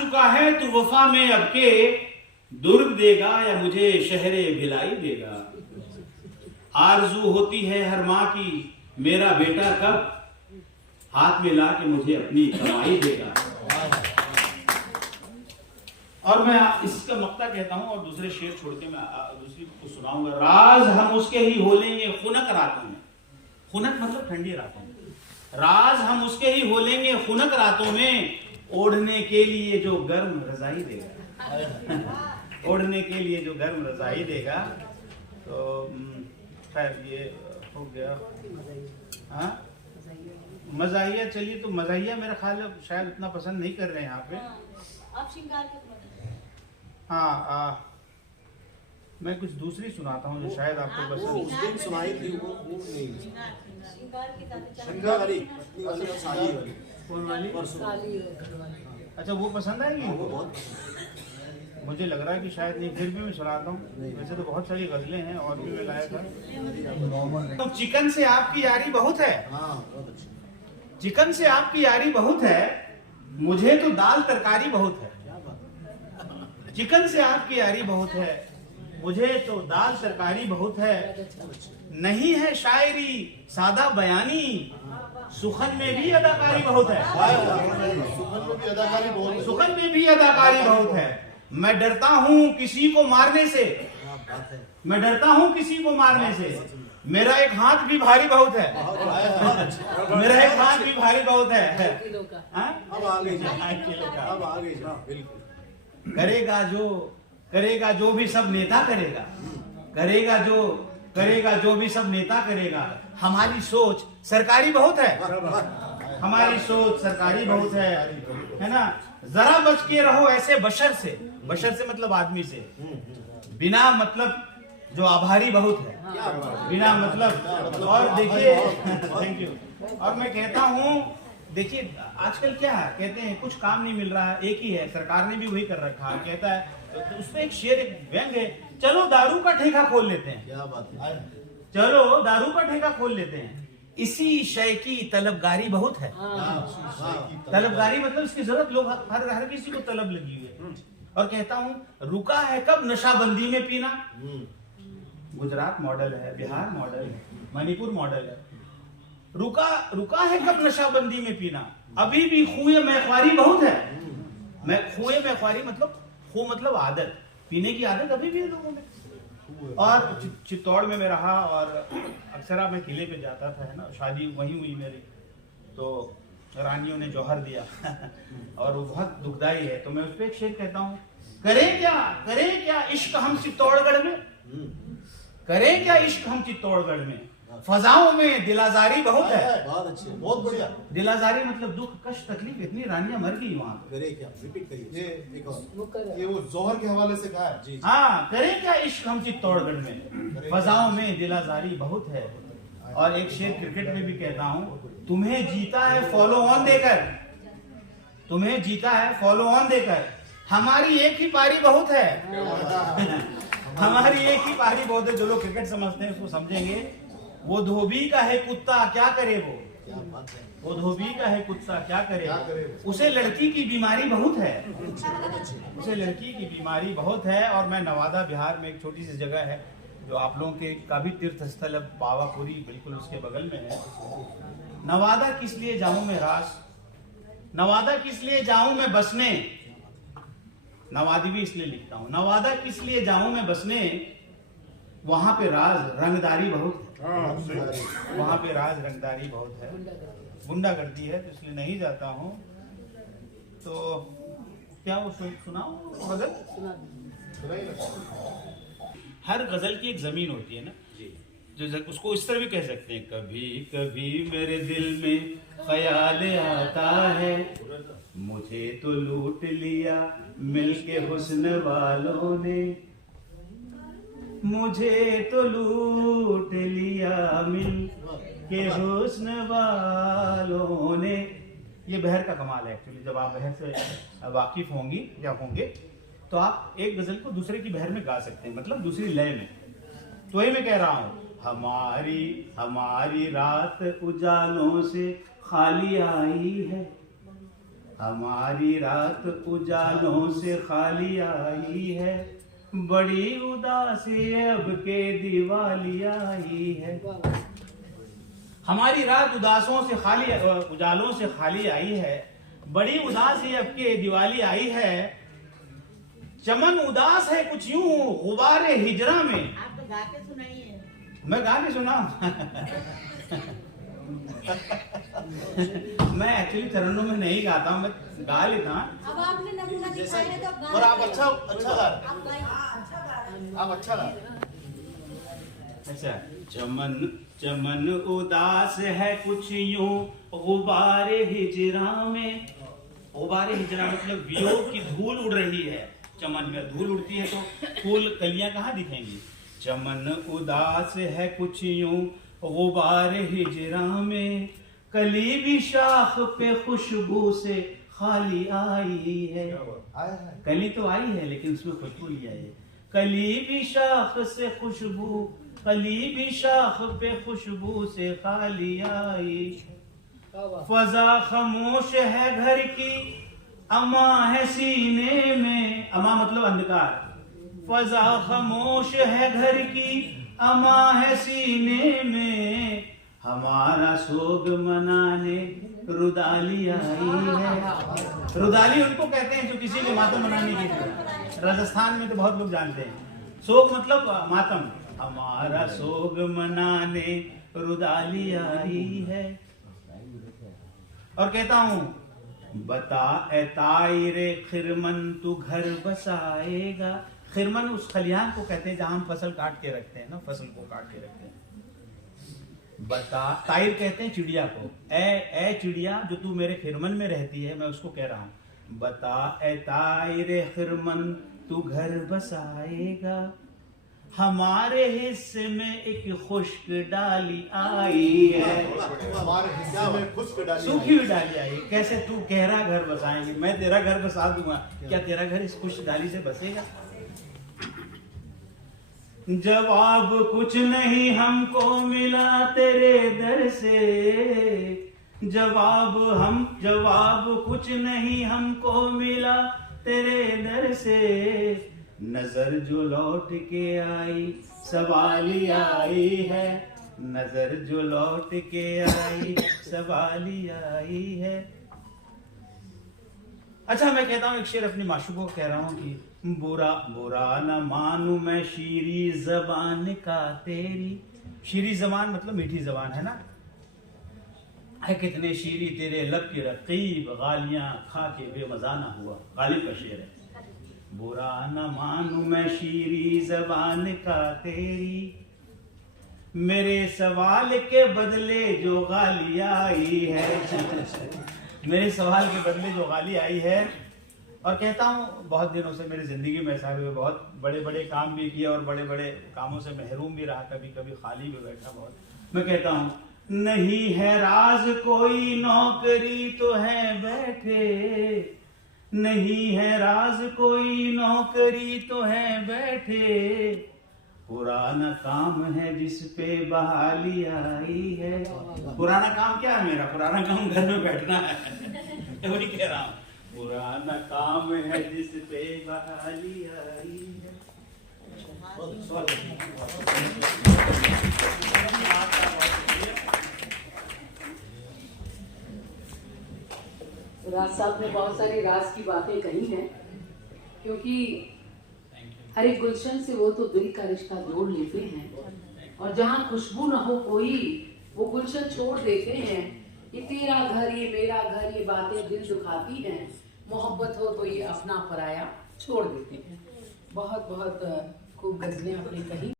चुका है तू वफा में अब के, दुर्ग देगा या मुझे शहरे भिलाई देगा। आरजू होती है हर माँ की, मेरा बेटा कब हाथ में ला के मुझे अपनी कमाई देगा। और मैं इसका मक्ता कहता हूं और दूसरे शेर छोड़ के मैं दूसरी को सुनाऊंगा। राज हम उसके ही हो लेंगे खुनक रातों में, खुनक मतलब ठंडी रातों में। राज हम उसके ही हो लेंगे खुनक रातों में, ओढ़ने के लिए जो गर्म रजाई देगा। ओढ़ने के लिए जो गर्म रजाई देगा। तो खैर ये हो गया। हाँ मजाहिया, चलिए तो मजाहिया मेरा ख्याल है शायद उतना पसंद नहीं कर रहे हैं यहाँ पे। आप श्रृंगार के हाँ मैं कुछ दूसरी सुनाता हूँ जो शायद आपको पसंद। उस दिन सुनाई थी वो नहीं। श्रृंगार वाली कौन वाली? अच्छा वो पसंद आएगी? मुझे लग रहा है कि शायद नहीं, फिर भी मैं सुनाता हूँ। वैसे तो बहुत सारी गजलें हैं और भी मैं लाया था। तो चिकन से आपकी यारी बहुत है, चिकन से आपकी यारी बहुत है, मुझे तो दाल तरकारी बहुत है। चिकन से आपकी यारी बहुत है, मुझे तो दाल तरकारी बहुत है। नहीं है शायरी सादा बयानी, सुखन में भी अदाकारी बहुत है। सुखन में भी अदाकारी बहुत है। मैं डरता हूँ किसी को मारने से, मैं डरता हूँ किसी को मारने से, मेरा एक हाथ भी भारी बहुत है। मेरा एक हाथ भी भारी बहुत है। अब आगे करेगा जो भी सब नेता करेगा, करेगा जो भी सब नेता करेगा। हमारी सोच सरकारी बहुत है, हमारी सोच सरकारी बहुत है ना। जरा बच के रहो ऐसे बशर से, बशर से मतलब आदमी से, बिना मतलब जो आभारी बहुत है, बिना मतलब। और देखिए थैंक यू। और मैं कहता हूँ देखिए आजकल क्या है, कहते हैं कुछ काम नहीं मिल रहा है, एक ही है, सरकार ने भी वही कर रखा है। कहता है तो उसमें एक शेर, एक व्यंग है, चलो दारू का ठेका खोल लेते हैं। क्या बात है, चलो दारू का ठेका खोल लेते हैं। इसी शय की तलबगारी बहुत है। तलबगारी मतलब इसकी जरूरत, लोग हर किसी को तलब लगी हुई है। और कहता हूँ रुका है कब नशाबंदी में पीना। गुजरात मॉडल है, बिहार मॉडल है, मणिपुर मॉडल है। रुका है कब नशाबंदी में पीना, अभी भी खुए मैख्वारी बहुत है। मैं खुए मैख्वारी मतलब, खू मतलब आदत, पीने की आदत अभी भी है लोगों में। और चित्तौड़ में मैं रहा और अक्सर मैं किले पे जाता था, है ना, शादी वहीं हुई मेरी, तो रानियों ने जौहर दिया और वो बहुत दुखदाई है। तो मैं उस पर एक शेर कहता हूँ, करें क्या इश्क हम चित्तौड़गढ़ में, करें क्या इश्क हम चित्तौड़गढ़ में, फजाओं में दिलाजारी बहुत है। बहुत अच्छे, बहुत बढ़िया। दिलाजारी मतलब दुख कष्ट तकलीफ, इतनी रानियां मर गई वहां। करे क्या, रिपीट करिए। ये वो जौहर के हवाले से कहा है। जी। हाँ, करें क्या इश्क हम चित्तौड़गढ़ में, फजाओं में दिलाजारी बहुत है। और एक शेर क्रिकेट में भी कहता हूँ, तुम्हें जीता है फॉलो ऑन देकर, तुम्हें जीता है फॉलो ऑन देकर, हमारी एक ही पारी बहुत है। हमारी एक ही पारी बहुत है। जो लोग क्रिकेट समझते हैं उसको समझेंगे। वो धोबी का है कुत्ता क्या करे वो धोबी का है कुत्ता क्या करे, उसे लड़की की बीमारी बहुत है, उसे लड़की की बीमारी बहुत है। और मैं नवादा बिहार में एक छोटी सी जगह है जो आप लोगों के का भी तीर्थ स्थल है, पावापुरी बिल्कुल उसके बगल में है। नवादा किस लिए जाऊं मैं रास, नवादा किस लिए जाऊं मैं बसने, नवादी भी इसलिए लिखता हूं, नवादा किस लिए जाऊं मैं बसने, वहां पे राज रंगदारी बहुत है, वहां पे राज रंगदारी बहुत है, गुंडागर्दी है, तो इसलिए नहीं जाता हूं। तो क्या वो सुनाओ गजल? हर गजल की एक जमीन होती है ना, जो उसको इस तरह भी कह सकते हैं, कभी कभी मेरे दिल में ख्याल आता है, मुझे तो लूट लिया मिलके हुस्न वालों ने, मुझे तो लूट लिया मिल के हुस्न वालों ने। ये बहर का कमाल है एक्चुअली। जब आप बहर से वाकिफ होंगी या होंगे तो आप एक गजल को दूसरे की बहर में गा सकते हैं, मतलब दूसरी लय में। तो ये मैं कह रहा हूँ, हमारी रात उजालों से खाली आई है, हमारी रात उजालों से खाली आई है, बड़ी उदासी अब के दिवाली आई है। हमारी रात उदासों से खाली, उजालों से खाली आई है, बड़ी उदासी अब के दिवाली आई है। चमन उदास है कुछ यूं गुबारे हिजरा में। आप तो गा के सुनाइए। मैं गा के सुना मैं एक्चुअली तरन्नुम में नहीं गाता हूँ, मैं गा लेता हूँ। अब आपने नमूना दिखाया है तो गा और आप अच्छा गा रहे आप गाइए। हैं, आप अच्छा गा रहे हैं। अच्छा, चमन चमन उदास है कुछ यूं गुबारे हिजरा में। गुबारे हिजरा मतलब वियोग की धूल उड़ रही है। चमन में धूल उड़ती है तो फूल कलियां कहाँ दिखेंगी। चमन उदास है कुछ यूं गुबारे हिजरा में, कली भी शाख पे खुशबू से खाली आई है। कली तो आई है लेकिन उसमें खुशबू नहीं आई है। कली भी शाख से खुशबू, कली भी शाख पे खुशबू से खाली आई। फजा खामोश है घर की, अमा है सीने में। अमा मतलब अंधकार। फजा खामोश है घर की, अमा है सीने में। हमारा सोग मनाने रुदाली आई है। रुदाली उनको कहते हैं जो किसी के मातम मनाने के लिए। राजस्थान में तो बहुत लोग जानते हैं। सोग मतलब मातम। हमारा सोग मनाने रुदाली आई है। और कहता हूं, बता ए तायरे खिरमन तू घर बसाएगा। खिरमन उस खलिहान को कहते हैं जहां हम फसल काट के रखते हैं ना, फसल को काट के रखते हैं। बता, तायर कहते हैं चिड़िया को। ए चिड़िया जो तू मेरे खिरमन में रहती है, मैं उसको कह रहा हूं। बता ए तायरे खिरमन तू घर बसाएगा, हमारे हिस्से में एक खुश्क डाली आई है। हमारे हिस्से में खुश्क डाली, सूखी हुई डाली आई है। कैसे तू गहरा घर बसाएंगे, मैं तेरा घर बसा दूंगा, क्या तेरा घर इस खुश्क डाली से बसेगा। जवाब कुछ नहीं हमको मिला तेरे दर से, जवाब कुछ नहीं हमको मिला तेरे दर से। नजर जो लौट के आई सवाली आई है, नजर जो लौट के आई सवाली आई है। अच्छा, मैं कहता हूँ एक शेर अपनी माशूकों को कह रहा हूँ कि बुरा बुरा न मानू मैं शीरी जबान का तेरी। शीरी जबान मतलब मीठी जबान है ना। है कितने शीरी तेरे लब की रकीब, गालियां खा के बेमजा ना हुआ। गालिब का शेर है। बुरा न मानू मैं शीरी जबान का तेरी, मेरे सवाल के बदले जो गाली आई है। मेरे सवाल के बदले जो गाली आई है। और कहता हूँ बहुत दिनों से मेरी जिंदगी में ऐसा हुआ, बहुत बड़े बड़े काम भी किए और बड़े बड़े कामों से महरूम भी रहा, कभी कभी खाली भी बैठा बहुत। मैं कहता हूँ, नहीं है राज कोई नौकरी तो है बैठे, नहीं है राज कोई नौकरी तो है बैठे। पुराना काम है जिस पे बहाली आई है। पुराना काम क्या है मेरा? पुराना काम घर में बैठना है। वही कह रहा हूँ, पुराना काम है जिस पे बहाली आई है। राज साहब ने बहुत सारी राज की बातें कही हैं, क्योंकि हर एक गुलशन से वो तो दिल का रिश्ता जोड़ लेते हैं, और जहाँ खुशबू ना हो कोई वो गुलशन छोड़ देते हैं। ये तेरा घर ये मेरा घर, ये बातें दिल दुखाती हैं। मोहब्बत हो तो ये अपना पराया छोड़ देते हैं। बहुत बहुत खूब गजलें आपने कही।